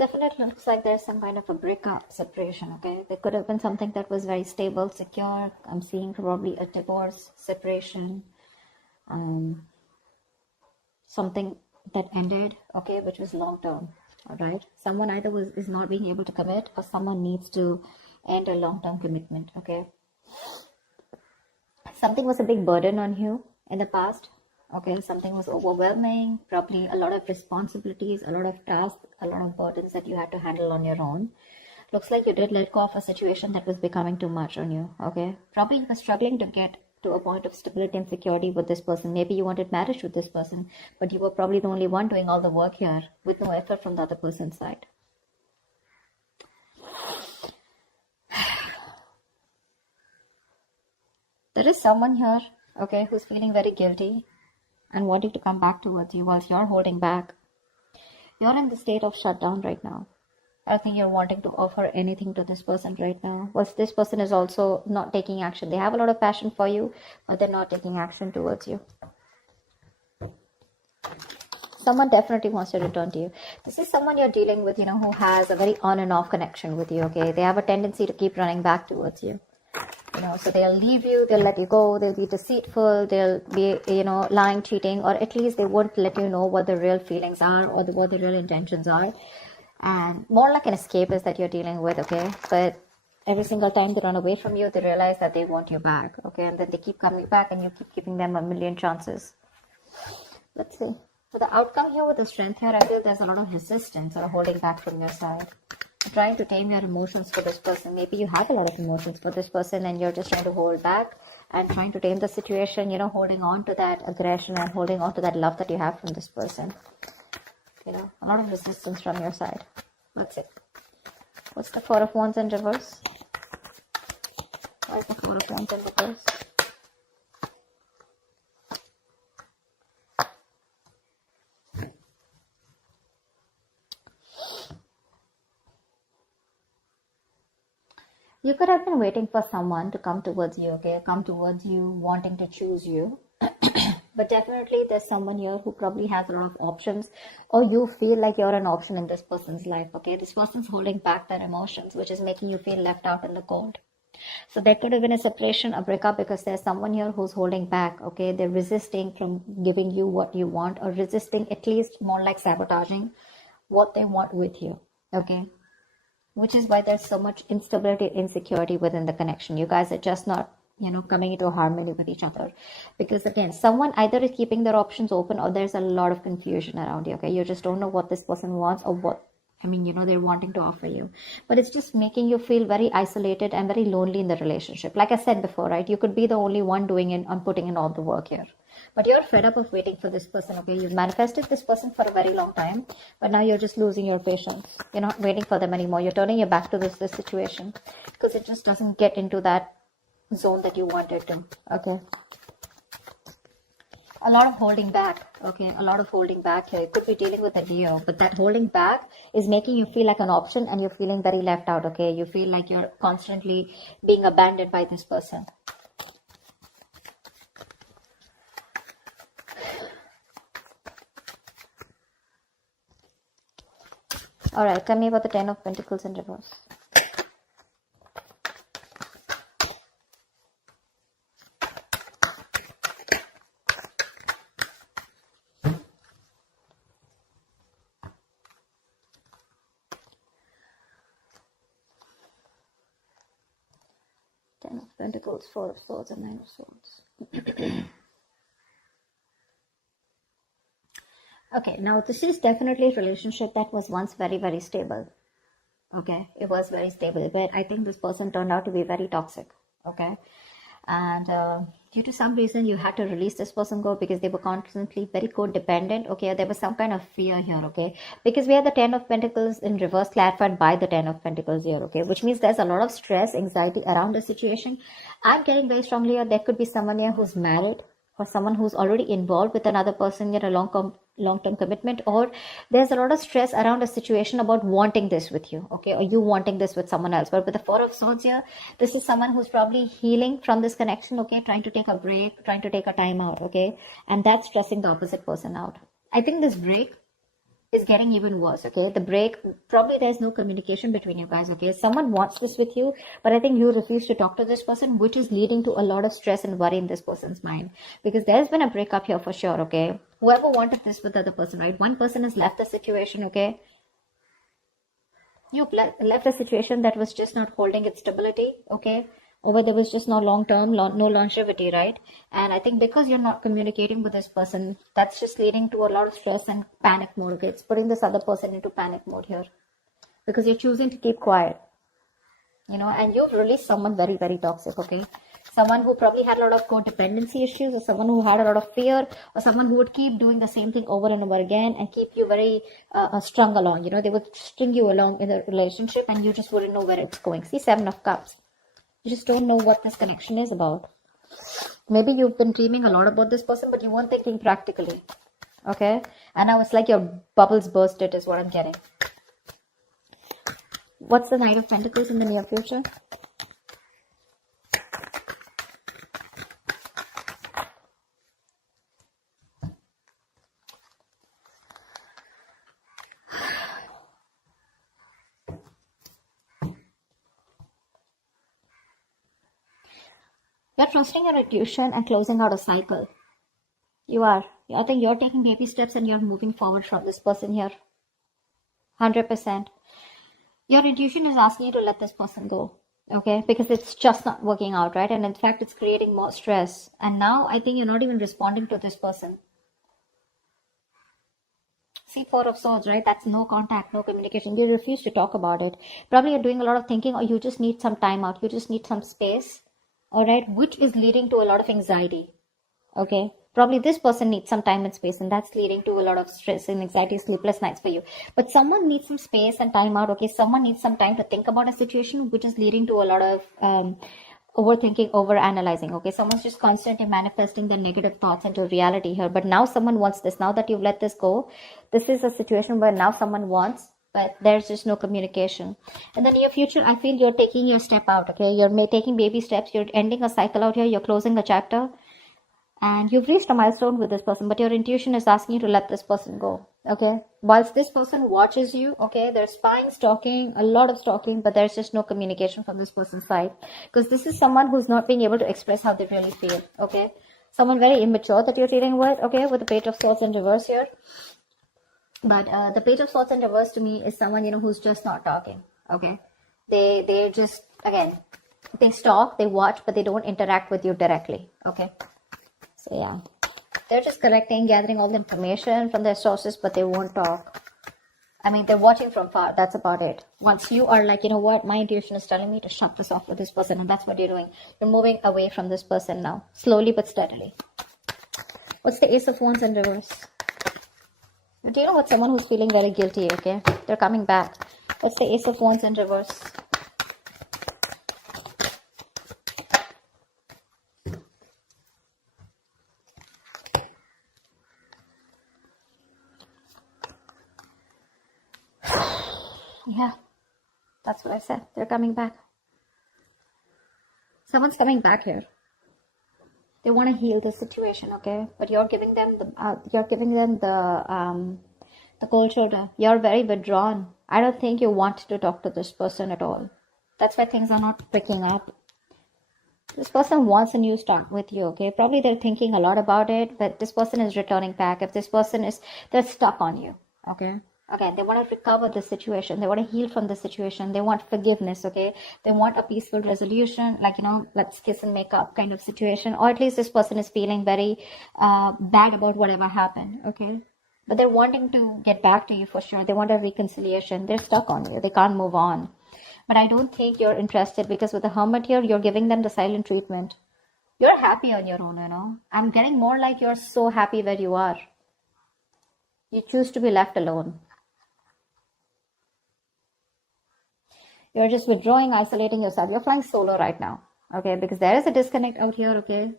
Definitely looks like there's some kind of a breakup, separation, okay? There could have been something that was very stable, secure. I'm seeing probably a divorce, separation, something that ended, okay, which was long term, all right? Someone either is not being able to commit, or someone needs to end a long term commitment, okay? Something was a big burden on you in the past, okay? Something was overwhelming, probably a lot of responsibilities, a lot of tasks, a lot of burdens that you had to handle on your own. Looks like you did let go of a situation that was becoming too much on you, okay? Probably you were struggling to get to a point of stability and security with this person. Maybe you wanted marriage with this person, but you were probably the only one doing all the work here with no effort from the other person's side. There is someone here, okay, who's feeling very guilty and wanting to come back towards you whilst you're holding back. You're in the state of shutdown right now. I think you're wanting to offer anything to this person right now. Whilst this person is also not taking action. They have a lot of passion for you, but they're not taking action towards you. Someone definitely wants to return to you. This is someone you're dealing with, who has a very on and off connection with you, okay? They have a tendency to keep running back towards you. So they'll leave you, they'll let you go, they'll be deceitful, they'll be, lying, cheating, or at least they won't let you know what the real feelings are or what the real intentions are. And more like an escapist that you're dealing with, okay? But every single time they run away from you, they realize that they want you back, okay? And then they keep coming back and you keep giving them a million chances. Let's see. So the outcome here with the strength here, I feel there's a lot of resistance or holding back from your side. Trying to tame your emotions for this person. Maybe you have a lot of emotions for this person and you're just trying to hold back and trying to tame the situation, holding on to that aggression and holding on to that love that you have from this person. A lot of resistance from your side. That's it. What's the Four of Wands in reverse? Why is the Four of Wands in reverse? You could have been waiting for someone to come towards you, okay? Come towards you, wanting to choose you. But definitely there's someone here who probably has a lot of options, or you feel like you're an option in this person's life, okay? This person's holding back their emotions, which is making you feel left out in the cold. So there could have been a separation, a breakup, because there's someone here who's holding back, okay? They're resisting from giving you what you want, or resisting, at least more like sabotaging what they want with you, okay? Which is why there's so much instability, insecurity within the connection. You guys are just not, coming into harmony with each other. Because again, someone either is keeping their options open, or there's a lot of confusion around you, okay? You just don't know what this person wants, or what, they're wanting to offer you. But it's just making you feel very isolated and very lonely in the relationship. Like I said before, right? You could be the only one doing it and putting in all the work here. But you're fed up of waiting for this person, okay? You've manifested this person for a very long time, but now you're just losing your patience. You're not waiting for them anymore. You're turning your back to this situation because it just doesn't get into that zone that you wanted to, okay? A lot of holding back, okay? A lot of holding back here. You could be dealing with a Leo, but that holding back is making you feel like an option and you're feeling very left out, okay? You feel like you're constantly being abandoned by this person. All right, tell me about the Ten of Pentacles in reverse. Ten of Pentacles, Four of Swords, and Nine of Swords. Okay, now this is definitely a relationship that was once very, very stable. Okay, it was very stable, but I think this person turned out to be very toxic. Okay, and due to some reason you had to release this person go because they were constantly very codependent. Okay, there was some kind of fear here. Okay, because we have the Ten of Pentacles in reverse clarified by the Ten of Pentacles here. Okay, which means there's a lot of stress, anxiety around the situation. I'm getting very strongly here there could be someone here who's married, or someone who's already involved with another person in a long-term commitment, or there's a lot of stress around a situation about wanting this with you, okay, or you wanting this with someone else. But with the Four of Swords here, this is someone who's probably healing from this connection, okay, trying to take a break, trying to take a time out, okay, and that's stressing the opposite person out. I think this break is getting even worse, okay? The break, probably there's no communication between you guys, okay? Someone wants this with you, but I think you refuse to talk to this person, which is leading to a lot of stress and worry in this person's mind, because there's been a breakup here for sure, okay? Whoever wanted this with the other person, right? One person has left the situation, okay? You left a situation that was just not holding its stability, okay? Or where there was just no long-term, no longevity, right? And I think because you're not communicating with this person, that's just leading to a lot of stress and panic mode, okay? It's putting this other person into panic mode here because you're choosing to keep quiet, you know, and you've released someone very, very toxic, okay? Someone who probably had a lot of codependency issues, or someone who had a lot of fear, or someone who would keep doing the same thing over and over again and keep you very strung along, you know, they would string you along in the relationship and you just wouldn't know where it's going. See, 7 of Cups. You just don't know what this connection is about. Maybe you've been dreaming a lot about this person, but you weren't thinking practically. Okay? And now it's like your bubbles bursted is what I'm getting. What's the Knight of Pentacles in the near future? You're trusting your intuition and closing out a cycle. You are. I think you're taking baby steps and you're moving forward from this person here. 100%. Your intuition is asking you to let this person go. Okay? Because it's just not working out, right? And in fact, it's creating more stress. And now I think you're not even responding to this person. See, 4 of Swords, right? That's no contact, no communication. You refuse to talk about it. Probably you're doing a lot of thinking, or you just need some time out. You just need some space. All right, which is leading to a lot of anxiety. Okay, probably this person needs some time and space, and that's leading to a lot of stress and anxiety, sleepless nights for you. But someone needs some space and time out. Okay, someone needs some time to think about a situation, which is leading to a lot of overthinking, overanalyzing. Okay, someone's just constantly manifesting their negative thoughts into reality here. But now someone wants this. Now that you've let this go, this is a situation where now someone wants, but there's just no communication. In the near future, I feel you're taking your step out, okay? You're taking baby steps. You're ending a cycle out here. You're closing a chapter. And you've reached a milestone with this person, but your intuition is asking you to let this person go, okay? Whilst this person watches you, okay, there's spying, stalking, a lot of stalking, but there's just no communication from this person's side. Because this is someone who's not being able to express how they really feel, okay? Someone very immature that you're dealing with, okay? With the Page of Swords in reverse here. But the Page of Swords in reverse to me is someone, you know, who's just not talking, okay? They just, again, they stalk, they watch, but they don't interact with you directly, okay? So, yeah. They're just collecting, gathering all the information from their sources, but they won't talk. I mean, they're watching from far. That's about it. Once you are like, you know what, my intuition is telling me to shut this off with this person, and that's what you're doing. You're moving away from this person now, slowly but steadily. What's the Ace of Wands in reverse? You're dealing with someone who's feeling very guilty, okay? They're coming back. What's the Ace of Wands in reverse? Yeah, that's what I said. They're coming back. Someone's coming back here. They want to heal the situation, okay? But you're giving them the cold shoulder. You're very withdrawn. I don't think you want to talk to this person at all. That's why things are not picking up. This person wants a new start with you, okay? Probably they're thinking a lot about it, but this person is returning back. If this person is, they're stuck on you, okay? Again, they want to recover the situation. They want to heal from the situation. They want forgiveness, okay? They want a peaceful resolution, like, you know, let's kiss and make up kind of situation. Or at least this person is feeling very bad about whatever happened, okay? But they're wanting to get back to you for sure. They want a reconciliation. They're stuck on you. They can't move on. But I don't think you're interested, because with the Hermit here, you're giving them the silent treatment. You're happy on your own, you know? I'm getting more like you're so happy where you are. You choose to be left alone. You're just withdrawing, isolating yourself. You're flying solo right now, okay? Because there is a disconnect out here, okay?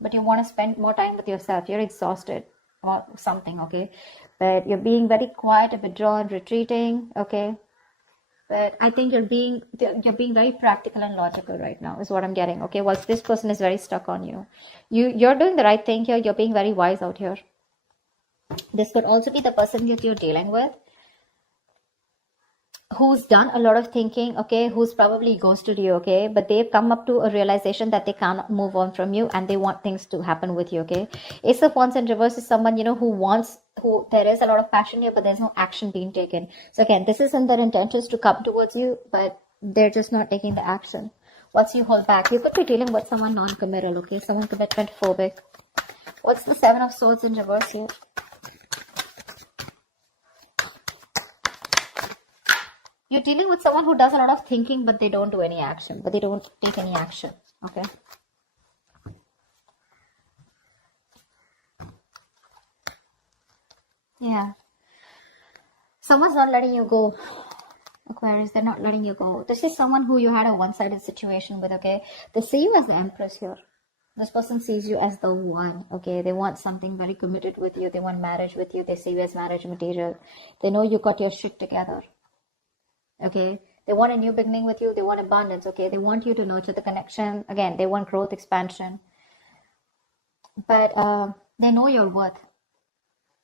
But you want to spend more time with yourself. You're exhausted about something, okay? But you're being very quiet, withdrawn, retreating, okay? But I think you're being very practical and logical right now, is what I'm getting, okay? Whilst this person is very stuck on you. You're doing the right thing here. You're being very wise out here. This could also be the person that you're dealing with who's done a lot of thinking, okay, who's probably ghosted you, okay, but they've come up to a realization that they can't move on from you and they want things to happen with you, okay. Ace of Wands in reverse is someone, who there is a lot of passion here, but there's no action being taken. So again, this isn't their intentions to come towards you, but they're just not taking the action. What's you hold back? You could be dealing with someone non-committal, okay, someone commitment phobic. What's the Seven of Swords in reverse here? You're dealing with someone who does a lot of thinking, but they don't do any action, but they don't take any action, okay? Yeah. Someone's not letting you go, Aquarius. They're not letting you go. This is someone who you had a one-sided situation with, okay? They see you as the Empress here. This person sees you as the one, okay? They want something very committed with you. They want marriage with you. They see you as marriage material. They know you got your shit together. Okay, they want a new beginning with you. They want abundance. Okay, they want you to nurture the connection. Again, they want growth, expansion. But they know your worth.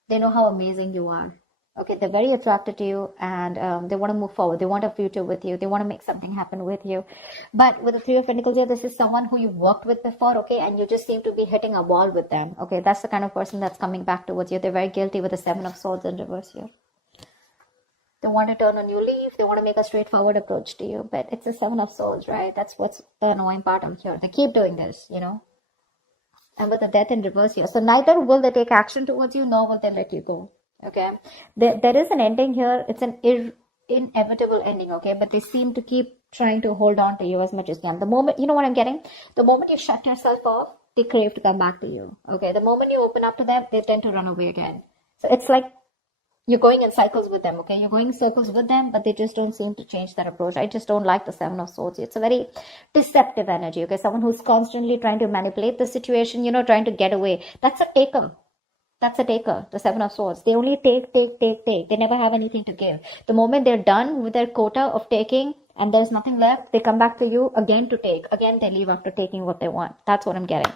They know how amazing you are. Okay, they're very attracted to you, and they want to move forward. They want a future with you. They want to make something happen with you. But with the Three of Pentacles here, this is someone who you've worked with before, okay, and you just seem to be hitting a wall with them. Okay, that's the kind of person that's coming back towards you. They're very guilty with the Seven of Swords in reverse here. They want to turn a new leaf. They want to make a straightforward approach to you. But it's a Seven of Swords, right? That's what's the annoying part of here. They keep doing this, And with the Death in reverse here. So neither will they take action towards you, nor will they let you go. Okay? There is an ending here. It's an inevitable ending, okay? But they seem to keep trying to hold on to you as much as they can. The moment, you know what I'm getting? The moment you shut yourself off, they crave to come back to you. Okay? The moment you open up to them, they tend to run away again. So it's like you're going in cycles with them, okay? You're going in circles with them, but they just don't seem to change their approach. I just don't like the Seven of Swords. It's a very deceptive energy, okay? Someone who's constantly trying to manipulate the situation, trying to get away. That's a taker. That's a taker, the Seven of Swords. They only take. They never have anything to give. The moment they're done with their quota of taking and there's nothing left, they come back to you again to take. Again, they leave after taking what they want. That's what I'm getting.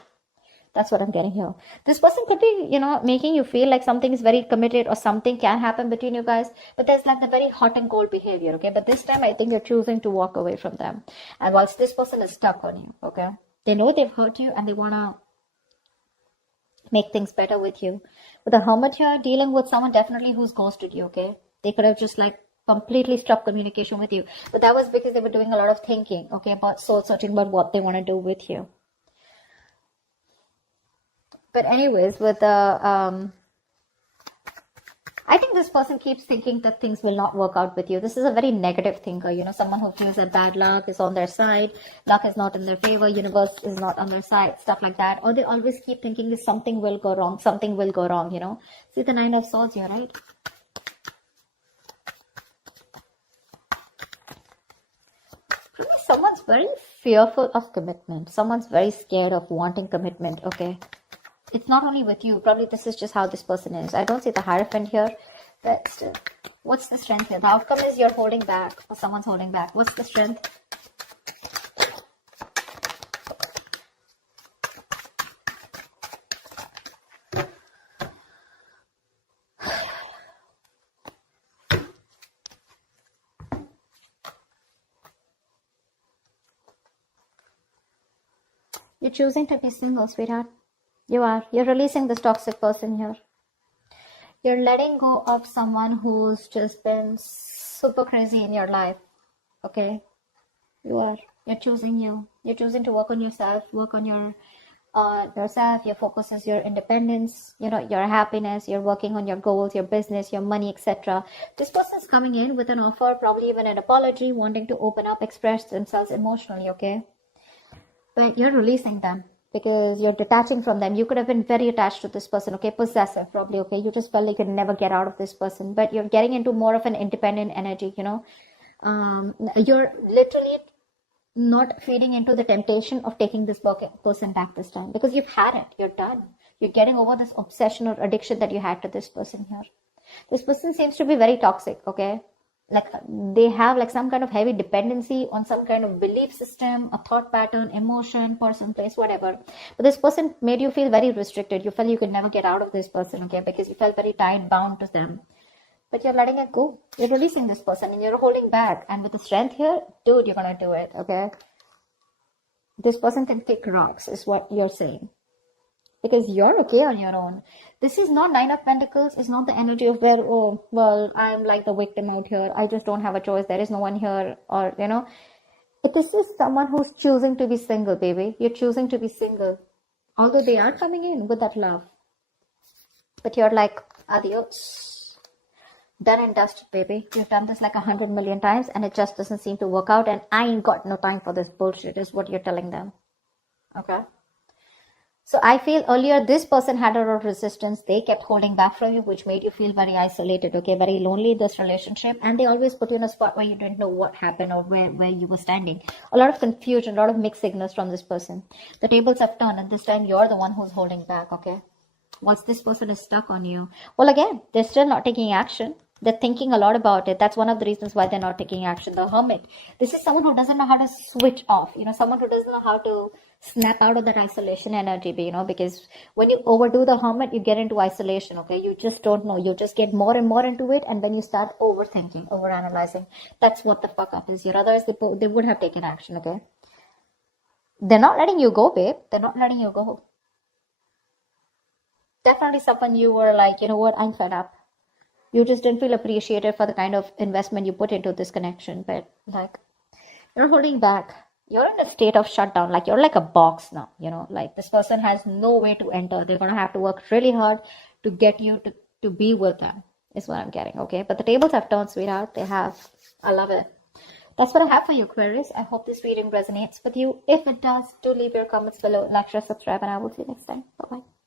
That's what I'm getting here. This person could be, making you feel like something is very committed or something can happen between you guys. But there's like the very hot and cold behavior, okay? But this time I think you're choosing to walk away from them. And whilst this person is stuck on you, okay? They know they've hurt you and they want to make things better with you. With the Hermit here, dealing with someone definitely who's ghosted you, okay? They could have just like completely stopped communication with you. But that was because they were doing a lot of thinking, okay? About soul searching about what they want to do with you. But anyways, with the, I think this person keeps thinking that things will not work out with you. This is a very negative thinker, someone who feels that bad luck is on their side, luck is not in their favor, universe is not on their side, stuff like that. Or they always keep thinking that something will go wrong, See the Nine of Swords here, right? Someone's very fearful of commitment. Someone's very scared of wanting commitment, okay? It's not only with you. Probably this is just how this person is. I don't see the Hierophant here. But still, what's the strength here? The outcome is you're holding back or someone's holding back. What's the strength? You're choosing to be single, sweetheart. You are. You're releasing this toxic person here. You're letting go of someone who's just been super crazy in your life. Okay? You are. You're choosing you. You're choosing to work on yourself, work on yourself. Your focus is your independence, your happiness. You're working on your goals, your business, your money, etc. This person's coming in with an offer, probably even an apology, wanting to open up, express themselves emotionally, okay? But you're releasing them. Because you're detaching from them. You could have been very attached to this person, okay? Possessive, probably, okay? You just felt like you could never get out of this person. But you're getting into more of an independent energy, You're literally not feeding into the temptation of taking this person back this time. Because you've had it. You're done. You're getting over this obsession or addiction that you had to this person here. This person seems to be very toxic, okay? like they have like some kind of heavy dependency on some kind of belief system, a thought pattern, emotion, person, place, whatever. But this person made you feel very restricted. You felt you could never get out of this person, okay, because you felt very tied, bound to them. But you're letting it go. You're releasing this person and you're holding back. And with the strength here, dude, you're gonna do it, okay? This person can kick rocks, is what you're saying. Because you're okay on your own. This is not Nine of Pentacles. It's not the energy of where, oh, well, I'm like the victim out here. I just don't have a choice. There is no one here. Or, you know, this is someone who's choosing to be single, baby. You're choosing to be single. Although they are coming in with that love. But you're like, adios. Done and dusted, baby. You've done this like 100 million times and it just doesn't seem to work out. And I ain't got no time for this bullshit, is what you're telling them. Okay? So I feel earlier this person had a lot of resistance. They kept holding back from you, which made you feel very isolated, okay, very lonely in this relationship. And they always put you in a spot where you didn't know what happened or where you were standing. A lot of confusion, a lot of mixed signals from this person. The tables have turned and this time you're the one who's holding back, okay? Once this person is stuck on you, well, again, they're still not taking action. They're thinking a lot about it. That's one of the reasons why they're not taking action. The Hermit. This is someone who doesn't know how to switch off. You know, someone who doesn't know how to snap out of that isolation energy, you know, because when you overdo the Hermit, you get into isolation, okay? You just don't know. You just get more and more into it. And then you start overthinking, overanalyzing. That's what the fuck up is here. Otherwise, they would have taken action, okay? They're not letting you go, babe. They're not letting you go. Definitely someone you were like, you know what, I'm fed up. You just didn't feel appreciated for the kind of investment you put into this connection. But like, you're holding back. You're in a state of shutdown. Like, you're like a box now, you know, like this person has no way to enter. They're going to have to work really hard to get you to be with them, is what I'm getting, okay? But the tables have turned, sweetheart. They have. I love it. That's what I have for you, Aquarius. I hope this reading resonates with you. If it does, do leave your comments below, like, share, subscribe, and I will see you next time. Bye-bye.